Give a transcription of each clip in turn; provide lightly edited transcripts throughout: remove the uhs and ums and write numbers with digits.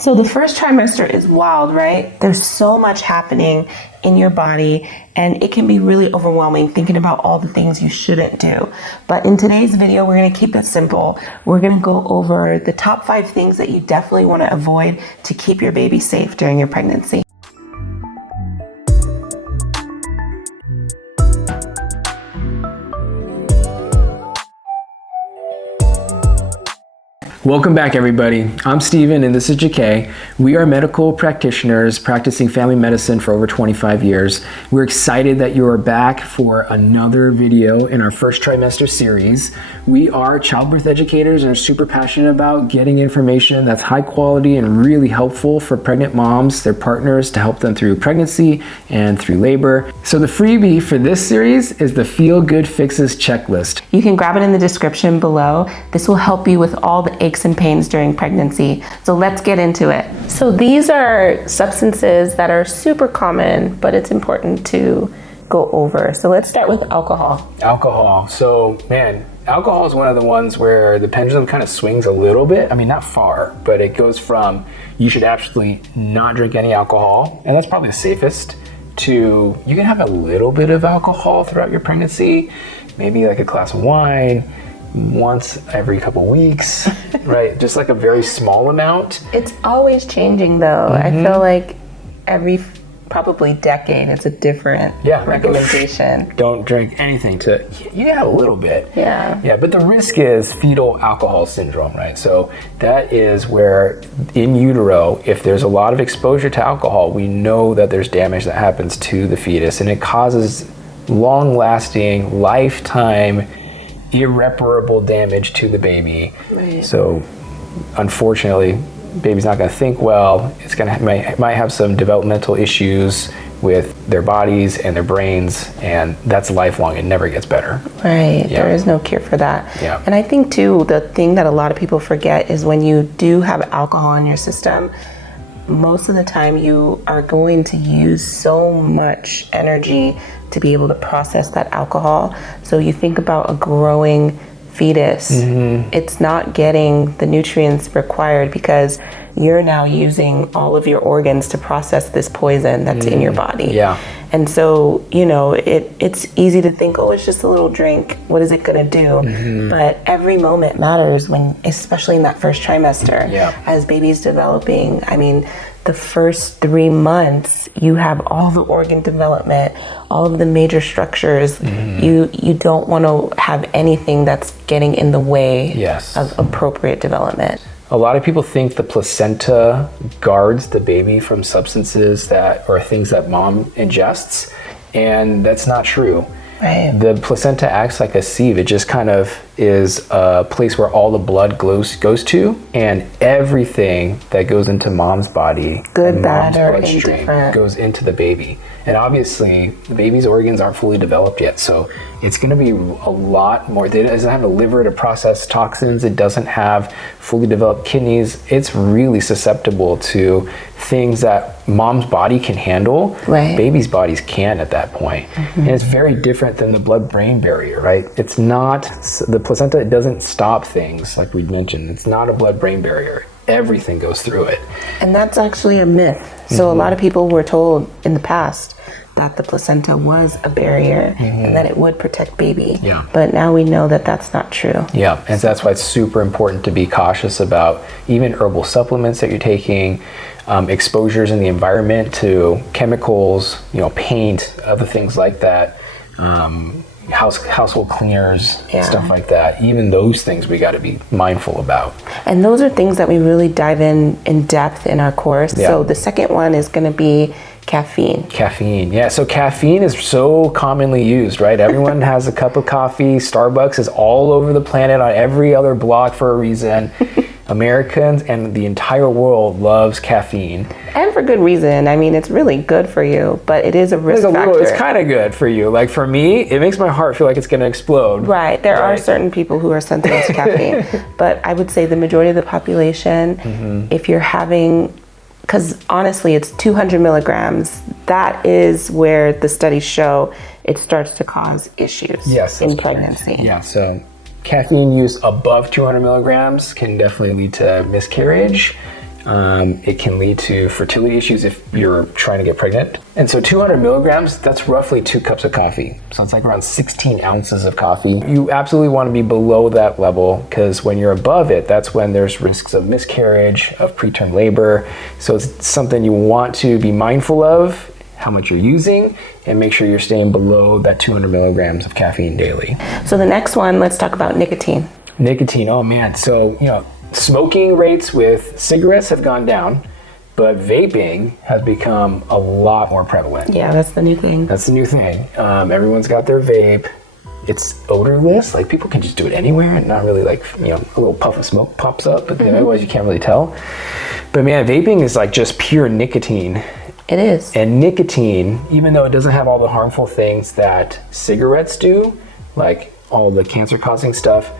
So the first trimester is wild, right? There's so much happening in your body, and it can be really overwhelming thinking about all the things you shouldn't do. But in today's video, we're going to keep it simple. We're going to go over the top 5 things that you definitely want to avoid to keep your baby safe during your pregnancy. Welcome back, everybody. I'm Steven and this is JK. We are medical practitioners practicing family medicine for over 25 years. We're excited that you are back for another video in our first trimester series. We are childbirth educators and are super passionate about getting information that's high quality and really helpful for pregnant moms, their partners, to help them through pregnancy and through labor. So the freebie for this series is the Feel Good Fixes checklist. You can grab it in the description below. This will help you with all the aches and pains during pregnancy. So let's get into it. So these are substances that are super common, but it's important to go over. So let's start with alcohol. Alcohol. So man, alcohol is one of the ones where the pendulum kind of swings a little bit. I mean, not far, but it goes from you should absolutely not drink any alcohol, and that's probably the safest, to you can have a little bit of alcohol throughout your pregnancy, maybe like a glass of wine once every couple weeks, right? Just like a very small amount. It's always changing though. I feel like every probably decade it's a different recommendation. Don't drink anything to, you can have a little bit. Yeah, but the risk is fetal alcohol syndrome, right? So that is where in utero, if there's a lot of exposure to alcohol, we know that there's damage that happens to the fetus, and it causes long-lasting, lifetime, irreparable damage to the baby. Right. So unfortunately, baby's not going to think well. It's going to might have some developmental issues with their bodies and their brains, and that's lifelong. It never gets better. Right. Yeah. There is no cure for that. Yeah. And I think too, the thing that a lot of people forget is when you do have alcohol in your system, most of the time you are going to use so much energy to be able to process that alcohol. So you think about a growing fetus, it's not getting the nutrients required because you're now using all of your organs to process this poison that's in your body. Yeah. And so, you know, it's easy to think, oh, it's just a little drink. What is it gonna do? But every moment matters when, especially in that first trimester, as baby's developing. I mean, the first 3 months, you have all the organ development, all of the major structures. You don't want to have anything that's getting in the way of appropriate development. A lot of people think the placenta guards the baby from substances or things that mom ingests, and that's not true. Right. The placenta acts like a sieve. It just kind of is a place where all the blood goes to, and everything that goes into mom's body, good, bad, or indifferent, goes into the baby. And obviously, the baby's organs aren't fully developed yet, so it's going to be a lot more. It doesn't have a liver to process toxins. It doesn't have fully developed kidneys. It's really susceptible to things that mom's body can handle. Right. Baby's bodies can't at that point. And it's very different than the blood-brain barrier, right? It's not, the placenta doesn't stop things like we mentioned. It's not a blood-brain barrier. Everything goes through it. And that's actually a myth. So a lot of people were told in the past that the placenta was a barrier and that it would protect baby. Yeah. But now we know that that's not true. Yeah, and that's why it's super important to be cautious about even herbal supplements that you're taking, exposures in the environment to chemicals, paint, other things like that, household cleaners, stuff like that. Even those things we got to be mindful about. And those are things that we really dive in depth in our course. Yeah. So the second one is going to be caffeine. Caffeine, yeah. So caffeine is so commonly used, right? Everyone has a cup of coffee. Starbucks is all over the planet on every other block for a reason. Americans and the entire world loves caffeine. And for good reason. I mean, it's really good for you, but it is a risk factor. It's kind of good for you. Like for me, it makes my heart feel like it's going to explode. Right. There are certain people who are sensitive to caffeine. But I would say the majority of the population, if you're having, because honestly, it's 200 milligrams. That is where the studies show it starts to cause issues in pregnancy. Yeah, so caffeine use above 200 milligrams can definitely lead to miscarriage. It can lead to fertility issues if you're trying to get pregnant. And so 200 milligrams, that's roughly 2 cups of coffee. So it's like around 16 ounces of coffee. You absolutely want to be below that level, because when you're above it, that's when there's risks of miscarriage, of preterm labor. So it's something you want to be mindful of, how much you're using, and make sure you're staying below that 200 milligrams of caffeine daily. So the next one, let's talk about nicotine. Nicotine, oh man. So, smoking rates with cigarettes have gone down, but vaping has become a lot more prevalent. Yeah, that's the new thing. That's the new thing. Everyone's got their vape. It's odorless. Like, people can just do it anywhere, and not really like, a little puff of smoke pops up, but otherwise you can't really tell. But man, vaping is like just pure nicotine. It is. And nicotine, even though it doesn't have all the harmful things that cigarettes do, like all the cancer-causing stuff,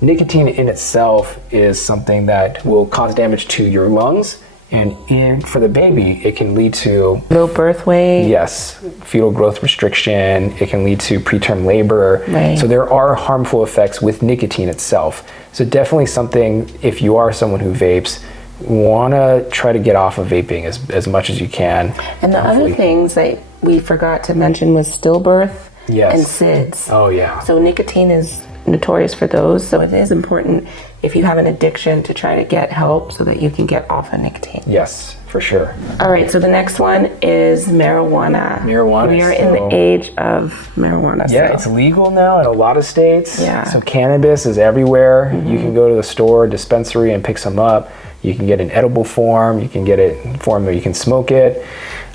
nicotine in itself is something that will cause damage to your lungs. And for the baby, it can lead to low birth weight. Yes, fetal growth restriction. It can lead to preterm labor. Right. So there are harmful effects with nicotine itself. So definitely something, if you are someone who vapes, want to try to get off of vaping as much as you can. And the other things that we forgot to mention was stillbirth and SIDS. Oh yeah. So nicotine is notorious for those. So it is important, if you have an addiction, to try to get help so that you can get off of nicotine. Yes, for sure. All right, so the next one is marijuana. We are in the age of marijuana. Yeah, it's legal now in a lot of states. Yeah. So cannabis is everywhere. You can go to the store, dispensary, and pick some up. You can get an edible form. You can get it in form where you can smoke it.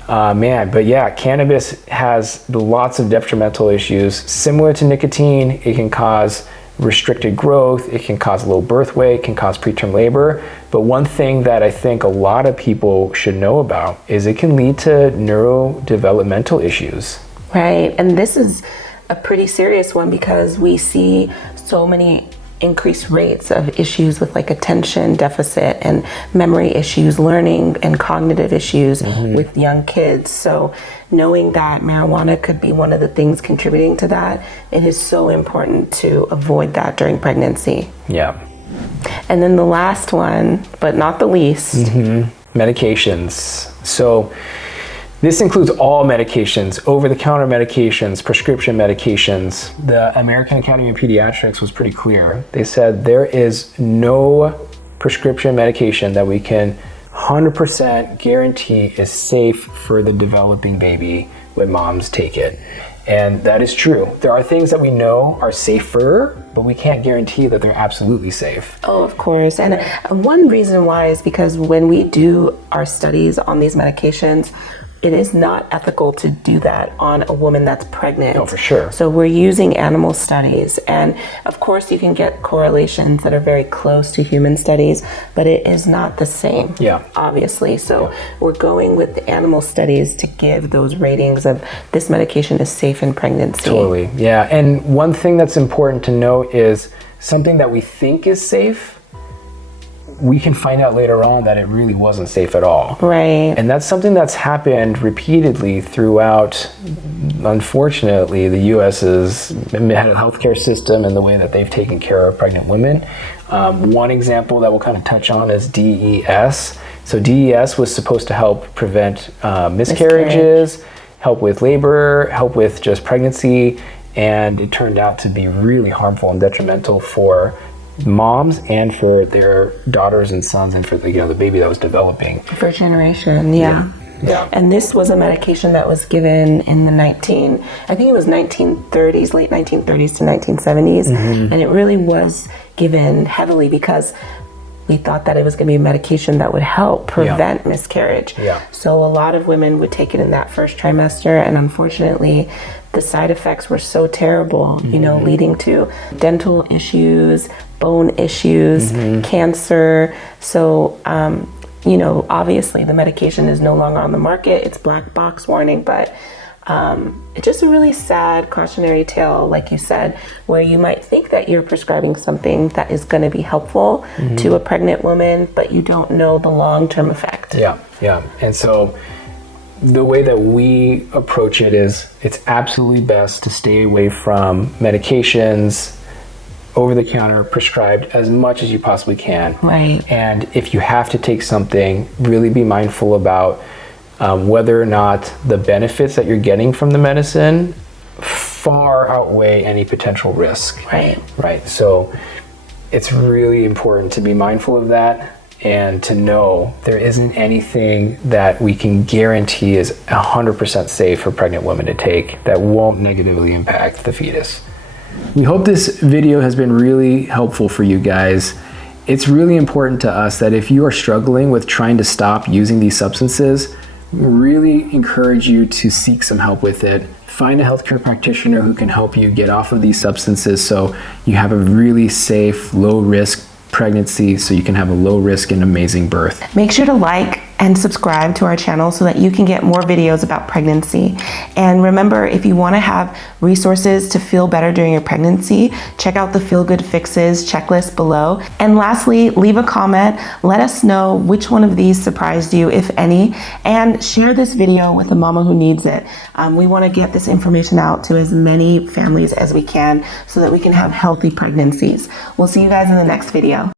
But yeah, cannabis has lots of detrimental issues. Similar to nicotine, it can cause restricted growth, it can cause low birth weight, can cause preterm labor. But one thing that I think a lot of people should know about is it can lead to neurodevelopmental issues. Right, and this is a pretty serious one, because we see so many increased rates of issues with like attention deficit and memory issues, learning and cognitive issues with young kids. So knowing that marijuana could be one of the things contributing to that, it is so important to avoid that during pregnancy. Yeah. And then the last one, but not the least, medications. So this includes all medications, over-the-counter medications, prescription medications. The American Academy of Pediatrics was pretty clear. They said there is no prescription medication that we can 100% guarantee is safe for the developing baby when moms take it. And that is true. There are things that we know are safer, but we can't guarantee that they're absolutely safe. Oh, of course. And one reason why is because when we do our studies on these medications, it is not ethical to do that on a woman that's pregnant. No, for sure. So we're using animal studies. And of course you can get correlations that are very close to human studies, but it is not the same, obviously. So we're going with the animal studies to give those ratings of this medication is safe in pregnancy. Totally, yeah. And one thing that's important to note is something that we think is safe, we can find out later on that it really wasn't safe at all. Right. And that's something that's happened repeatedly throughout, unfortunately, the U.S.'s healthcare system and the way that they've taken care of pregnant women. One example that we'll kind of touch on is DES. So DES was supposed to help prevent miscarriages, help with labor, help with just pregnancy, and it turned out to be really harmful and detrimental for moms and for their daughters and sons and for the baby that was developing. For a generation, yeah. And this was a medication that was given in the 1930s, late 1930s to 1970s. And it really was given heavily because we thought that it was going to be a medication that would help prevent miscarriage. So a lot of women would take it in that first trimester, and unfortunately the side effects were so terrible, leading to dental issues, bone issues, cancer. So, obviously the medication is no longer on the market. It's black box warning, but it's just a really sad cautionary tale, like you said, where you might think that you're prescribing something that is going to be helpful to a pregnant woman, but you don't know the long-term effect. Yeah. And so the way that we approach it is it's absolutely best to stay away from medications over the counter, prescribed as much as you possibly can. Right. And if you have to take something, really be mindful about whether or not the benefits that you're getting from the medicine far outweigh any potential risk. Right. Right. So it's really important to be mindful of that and to know there isn't anything that we can guarantee is 100% safe for pregnant women to take that won't negatively impact the fetus. We hope this video has been really helpful for you guys. It's really important to us that if you are struggling with trying to stop using these substances, we really encourage you to seek some help with it. Find a healthcare practitioner who can help you get off of these substances so you have a really safe, low-risk pregnancy, so you can have a low-risk and amazing birth. Make sure to like and subscribe to our channel so that you can get more videos about pregnancy. And remember, if you want to have resources to feel better during your pregnancy, check out the Feel Good Fixes checklist below. And lastly, leave a comment. Let us know which one of these surprised you, if any, and share this video with a mama who needs it. We want to get this information out to as many families as we can so that we can have healthy pregnancies. We'll see you guys in the next video.